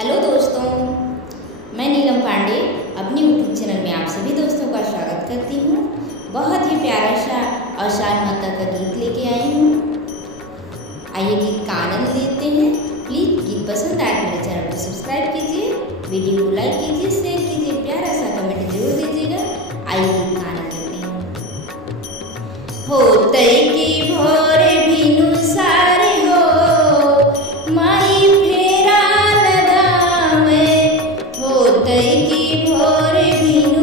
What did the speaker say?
हेलो दोस्तों, मैं नीलम पांडे अपनी यूट्यूब चैनल में आप सभी दोस्तों का स्वागत करती हूँ। बहुत ही प्यारा सा आषाढ़ माता का गीत लेके आई हूँ। आइए गीत का आनंद लेते हैं। प्लीज़ गीत पसंद आए मेरे चैनल को सब्सक्राइब कीजिए, वीडियो को लाइक कीजिए, शेयर कीजिए, प्यारा सा कमेंट जरूर दीजिएगा। आइए गीत का आनंद लेते हैं। होते की भोरे भिनु सारे हो माई फेरा लगा में, होते की भोरे भिनु